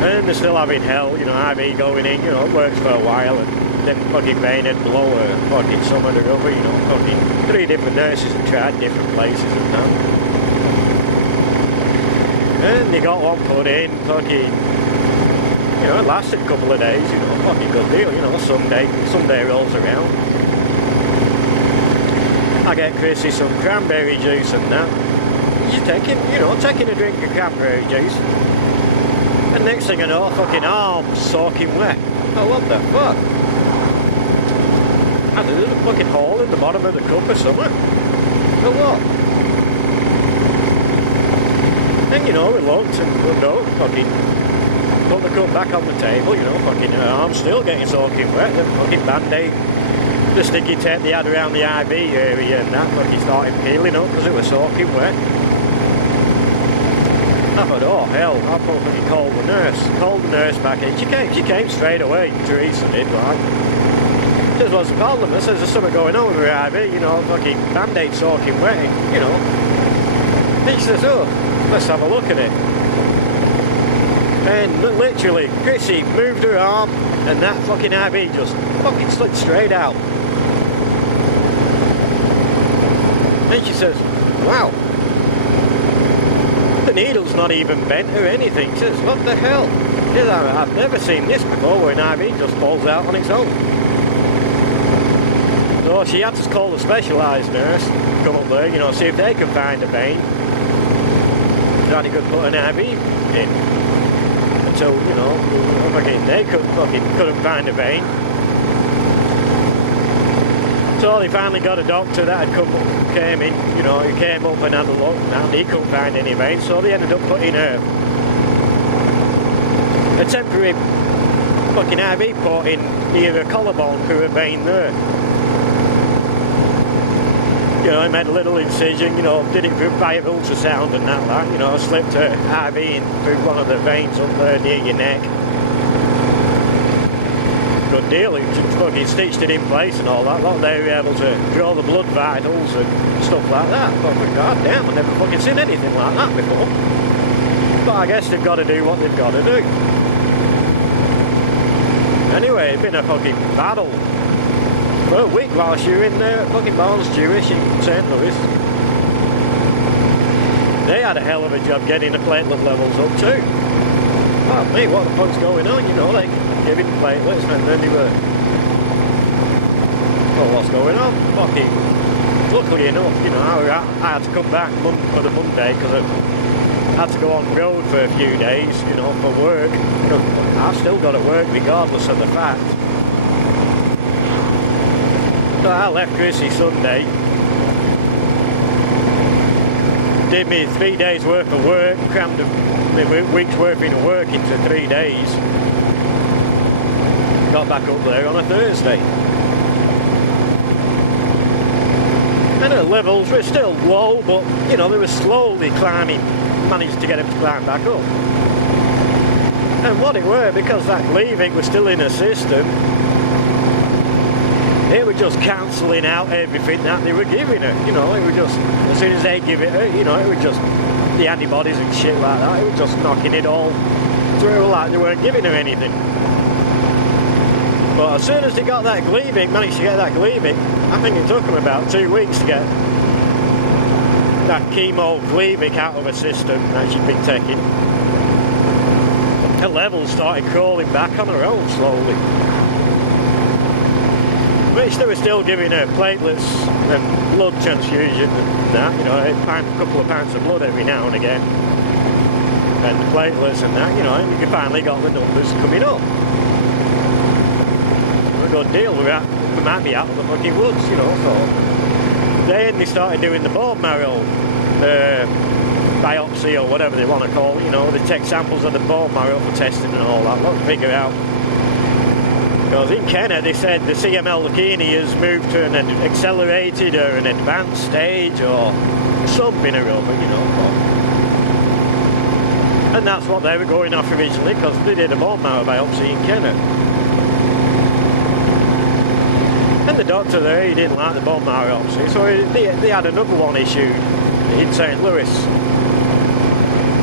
And they're still having hell, you know, IV going in, you know, it works for a while, and then fucking vein and blow or fucking some or the other, you know, fucking 3 different nurses have tried different places and that. And they got one put in, fucking, you know, it lasted a couple of days, you know, fucking good deal, you know, Sunday rolls around. I get Chrissy some cranberry juice and that. She's taking a drink of cranberry juice. And next thing I know, fucking arms soaking wet. Oh, what the fuck? There's a fucking hole in the bottom of the cup or something. For what? And you know, we looked and no, fucking put the cup back on the table, you know, fucking arms still getting soaking wet. The fucking band-aid, the sticky tape they had around the IV area and that fucking started peeling up because it was soaking wet. I thought, oh hell, I fucking called the nurse back in. She came straight away, Teresa did, like. Says, what's the problem? I says, there's something going on with her IV, you know, fucking band-aid soaking wet, you know. And she says, oh, let's have a look at it. And literally, Chrissy moved her arm and that fucking IV just fucking slid straight out. And she says, wow. The needle's not even bent or anything. She says, what the hell? She says, I've never seen this before where an IV just falls out on its own. So she had to call the specialised nurse, come up there, you know, see if they could find a vein. That he could put an IV in. Until, you know, they couldn't find a vein. So they finally got a doctor that had came in, you know, he came up and had a look and he couldn't find any veins, so they ended up putting a temporary fucking IV put in near a collarbone through a vein there. You know, I made a little incision, you know, did it by ultrasound and that, like, you know, slipped a IV in through one of the veins up there near your neck. Good deal, he just fucking stitched it in place and all that. Lot they were able to draw the blood vitals and stuff like that. But god damn, I've never fucking seen anything like that before. But I guess they've got to do what they've got to do. Anyway, it's been a fucking battle for a week whilst you were in there at fucking Barnes Jewish in St. Louis. They had a hell of a job getting the platelet levels up too. Oh me, what the fuck's going on, you know, like giving platelets and then they were, well, what's going on? Fucking, luckily enough, you know, I had to come back for the Monday because I had to go on road for a few days, you know, for work. You know, I've still got to work regardless of the fact. So I left Chrissy Sunday, did me 3 days worth of work, crammed a week's worth of work into 3 days. Got back up there on a Thursday. And the levels were still low, but you know, they were slowly climbing, managed to get them to climb back up. And what it were, because that Gleevec was still in the system, it was just cancelling out everything that they were giving her. You know, it was just, as soon as they give it her, you know, it was just the antibodies and shit like that, it was just knocking it all through like they weren't giving her anything. But as soon as they got that Gleevec, managed to get that Gleevec, I think it took them about 2 weeks to get that chemo Gleevec out of her system that she'd been taking. Her levels started crawling back on her own slowly. Which they were still giving her platelets and blood transfusion and that, you know, a couple of pints of blood every now and again. And platelets and that, you know, and you finally got the numbers coming up. A good deal, we might be out of the fucking woods, you know, so. Then they started doing the bone marrow biopsy or whatever they want to call it, you know, they take samples of the bone marrow for testing and all that, to figure out. Because in Kenya they said the CML leukemia has moved to an accelerated or an advanced stage or something or other, you know. And that's what they were going off originally, because they did a bone marrow biopsy in Kenya. And the doctor there, he didn't like the bone marrow biopsy, so they had another one issued in St. Louis.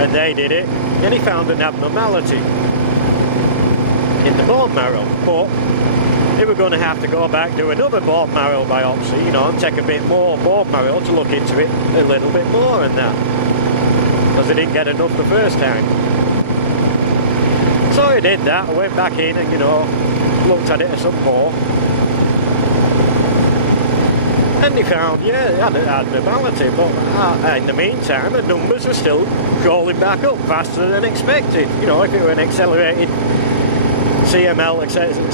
And they did it, and he found an abnormality. in the bone marrow, but they were going to have to go back, do another bone marrow biopsy, you know, and take a bit more bone marrow to look into it a little bit more and that, because they didn't get enough the first time. So I did that. I went back in and, you know, looked at it some more, and they found, yeah, it had an abnormality, but in the meantime the numbers were still crawling back up faster than expected. You know, if it were an accelerated CML,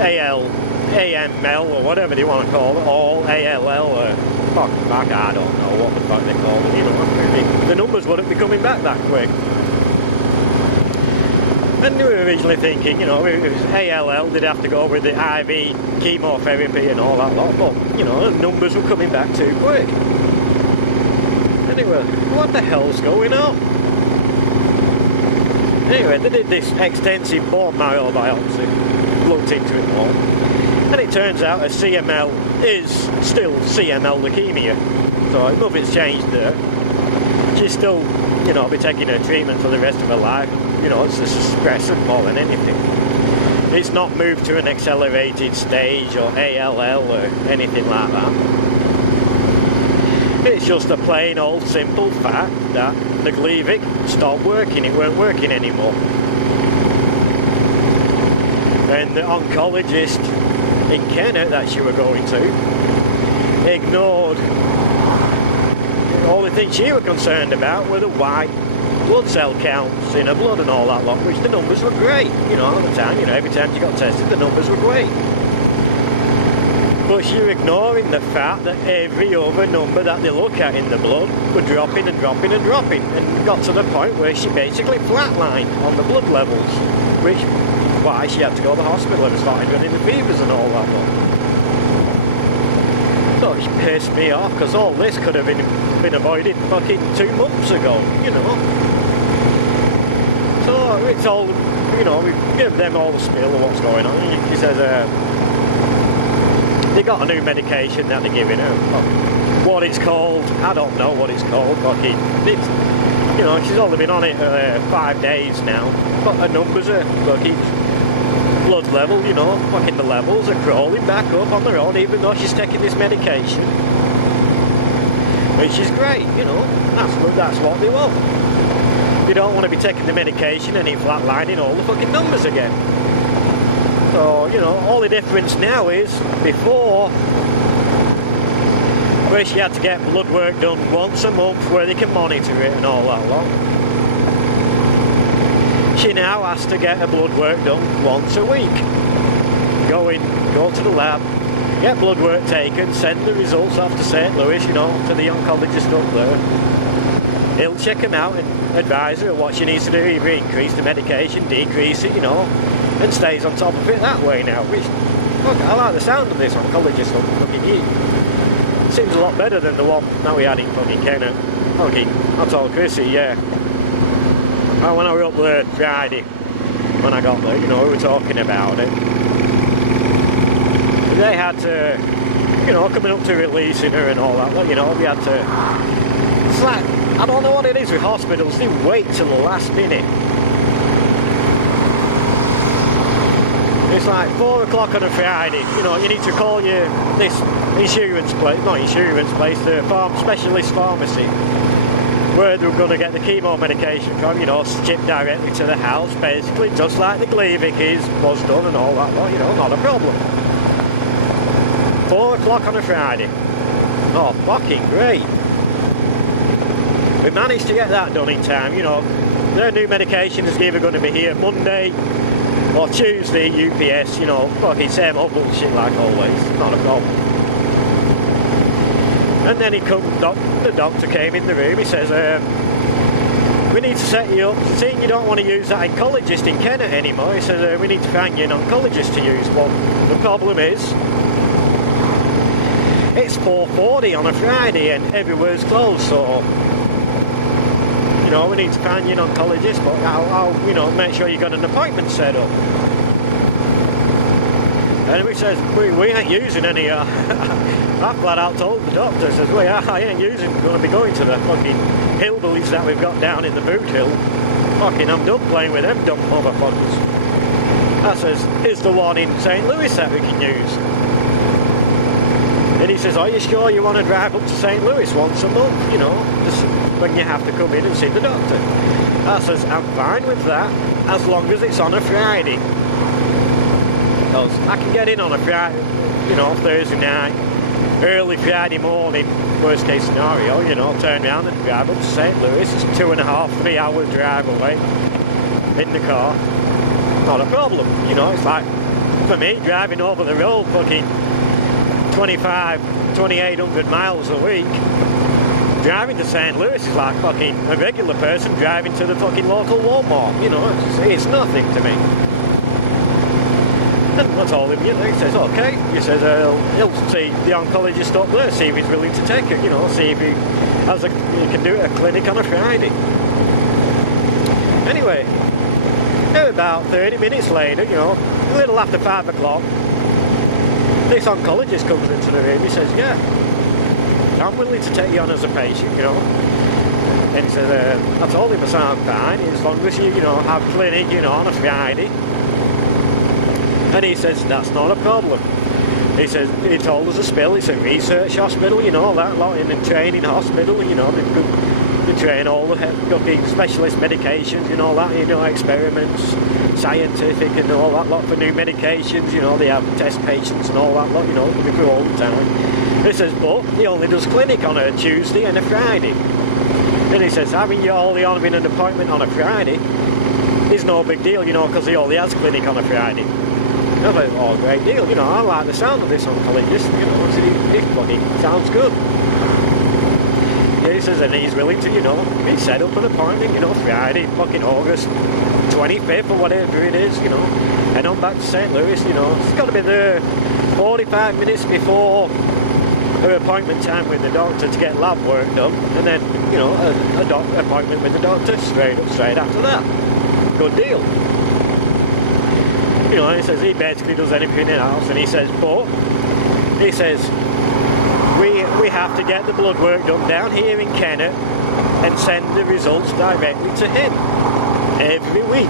AL, AML, or whatever they want to call it, or ALL, or fuck, I don't know what the fuck they call it, you know, the numbers wouldn't be coming back that quick. And they were originally thinking, you know, if it was ALL, they'd have to go with the IV chemotherapy and all that lot, but, you know, the numbers were coming back too quick. Anyway, what the hell's going on? Anyway, they did this extensive bone marrow biopsy, looked into it all, and it turns out a CML is still CML leukemia, so nothing's changed there. She's still, you know, be taking her treatment for the rest of her life. You know, it's a suppressant more than anything. It's not moved to an accelerated stage or ALL or anything like that. It's just a plain old simple fact that the Gleevec stopped working, it weren't working anymore. And the oncologist in Kennett that she were going to ignored. The only thing she was concerned about were the white blood cell counts in her blood and all that lot, which the numbers were great, you know, at the time, you know, every time you got tested the numbers were great. But you're ignoring the fact that every other number that they look at in the blood were dropping and dropping and dropping, and got to the point where she basically flatlined on the blood levels, which why she had to go to the hospital and started running the fevers and all that lot. So it pissed me off, because all this could have been avoided fucking 2 months ago, you know. So we told them, you know, we give them all the spiel of what's going on. He says they got a new medication that they're giving her. What it's called, I don't know what it's called. Fucking, it's, you know, she's only been on it 5 days now, but her numbers are fucking blood level, you know, fucking the levels are crawling back up on their own, even though she's taking this medication, which is great, you know. That's what they want. You don't want to be taking the medication and flatlining all the fucking numbers again. So, you know, all the difference now is before, where she had to get blood work done once a month where they can monitor it and all that lot. She now has to get her blood work done once a week. Go to the lab, get blood work taken, send the results off to St. Louis, you know, to the oncologist up there. He'll check them out and advise her what she needs to do, either increase the medication, decrease it, you know, and stays on top of it that way now, which, look, I like the sound of this oncologist looking here. Seems a lot better than the one that we had in fucking Kennett. Okay, I told Chrissy, yeah. And when I were up there Friday, when I got there, you know, we were talking about it. They had to, you know, coming up to releasing her and all that, you know, we had to, it's like, I don't know what it is with hospitals, they wait till the last minute. It's like 4 o'clock on a Friday, you know, you need to call this insurance place, not insurance place, the specialist pharmacy, where they're going to get the chemo medication from, you know, shipped directly to the house, basically, just like the Gleevec was done and all that lot, you know, not a problem. 4 o'clock on a Friday. Oh, fucking great. We managed to get that done in time, you know. Their new medication is either going to be here Monday or Tuesday, UPS, you know, fucking same old bullshit like always, not a problem. And then the doctor came in the room, he says, we need to set you up, seeing you don't want to use that oncologist in Kennett anymore, he says, we need to find you an oncologist to use. Well, the problem is, it's 4:40 on a Friday and everywhere's closed, so, you know, we need to find you an oncologist, but I'll you know, make sure you got an appointment set up. And he says, we ain't using any, I flat out told the doctor, says, I ain't going to be going to the fucking hillbillies that we've got down in the boot hill. Fucking, I'm done playing with them dumb motherfuckers. I says, is the one in St. Louis that we can use? And he says, are you sure you want to drive up to St. Louis once a month, you know, just when you have to come in and see the doctor? I says, I'm fine with that, as long as it's on a Friday. Because I can get in on a Friday, you know, Thursday night, early Friday morning, worst case scenario, you know, turn around and drive up to St. Louis. It's 2.5, 3 hour drive away in the car. Not a problem, you know. It's like, for me, driving over the road fucking 2,800 miles a week, driving to St. Louis is like fucking a regular person driving to the fucking local Walmart, you know. It's nothing to me. And I told him, you know, he says, okay. He says, he'll see the oncologist up there, see if he's willing to take it, you know, see if he can do a clinic on a Friday. Anyway, about 30 minutes later, you know, a little after 5 o'clock, this oncologist comes into the room. He says, yeah, I'm willing to take you on as a patient, you know. And he says, I told him I sound fine, as long as you know, have clinic, you know, on a Friday. And he says, that's not a problem. He says, he told us a spill, it's a research hospital, you know, that lot, in a training hospital, you know, they train all the specialist medications, you know, that, you know, experiments, scientific and all that lot for new medications, you know, they have test patients and all that lot, you know, they go all the time. He says, but he only does clinic on a Tuesday and a Friday. And he says, having you only on an appointment on a Friday is no big deal, you know, because he only has clinic on a Friday. I thought, oh, great deal, you know, I like the sound of this oncologist, you know, so he fucking sounds good. He says, and he's willing to, you know, he set up an appointment, you know, Friday, fucking August 25th or whatever it is, you know, and on back to St. Louis, you know, it's got to be there 45 minutes before her appointment time with the doctor to get lab work done, and then, you know, a appointment with the doctor straight after that. Good deal. You know, he says he basically does anything in the house, and he says, but, he says, we have to get the blood work done down here in Kennet and send the results directly to him every week.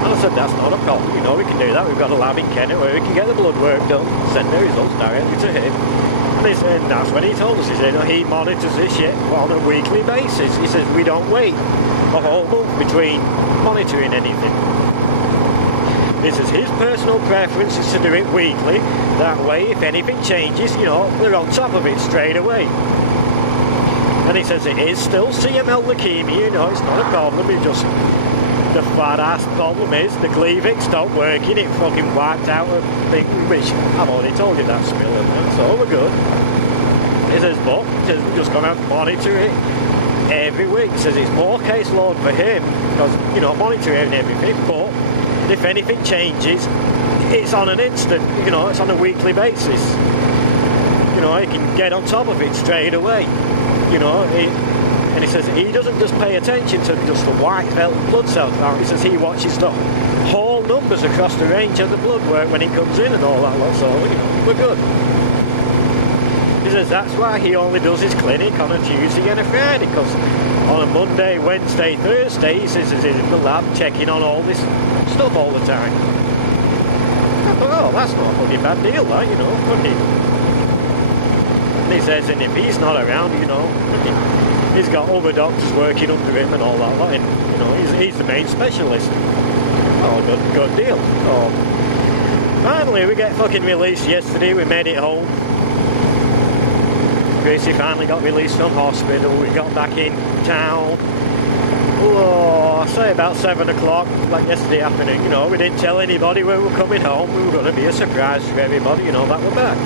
And I said, that's not a problem, you know, we can do that. We've got a lab in Kennet where we can get the blood work done, send the results directly to him. And he said, and that's when he told us, he said, he monitors this shit on a weekly basis. He says, we don't wait a whole month between monitoring anything. This is his personal preference is to do it weekly. That way, if anything changes, you know, they're on top of it straight away. And he says it is still CML leukemia, you know, it's not a problem. It just, the fat ass problem is the Gleevec stopped working. It fucking wiped out a thing, which I've already told you that's spill in there, so we're good. He says, but we're just going to have to monitor it every week. He says it's more caseload for him because, you know, monitoring everything, but if anything changes, it's on an instant, you know, it's on a weekly basis. You know, he can get on top of it straight away. You know, and he says he doesn't just pay attention to just the white blood cells. He says he watches the whole numbers across the range of the blood work when he comes in and all that lot, so, you know, we're good. He says that's why he only does his clinic on a Tuesday and a Friday, because on a Monday, Wednesday, Thursday, he says he's in the lab checking on all this stuff all the time. I thought, oh, that's not a fucking bad deal, that, you know, fucking. And he says, and if he's not around, you know, he's got other doctors working under him and all that lot, and, you know, he's the main specialist. Oh, good deal. Oh. Finally, we get fucking released yesterday, we made it home. Gracie finally got released from hospital, we got back in town. Oh, I say about 7 o'clock, like yesterday afternoon, you know, we didn't tell anybody we were coming home, we were going to be a surprise to everybody, you know, that we're back.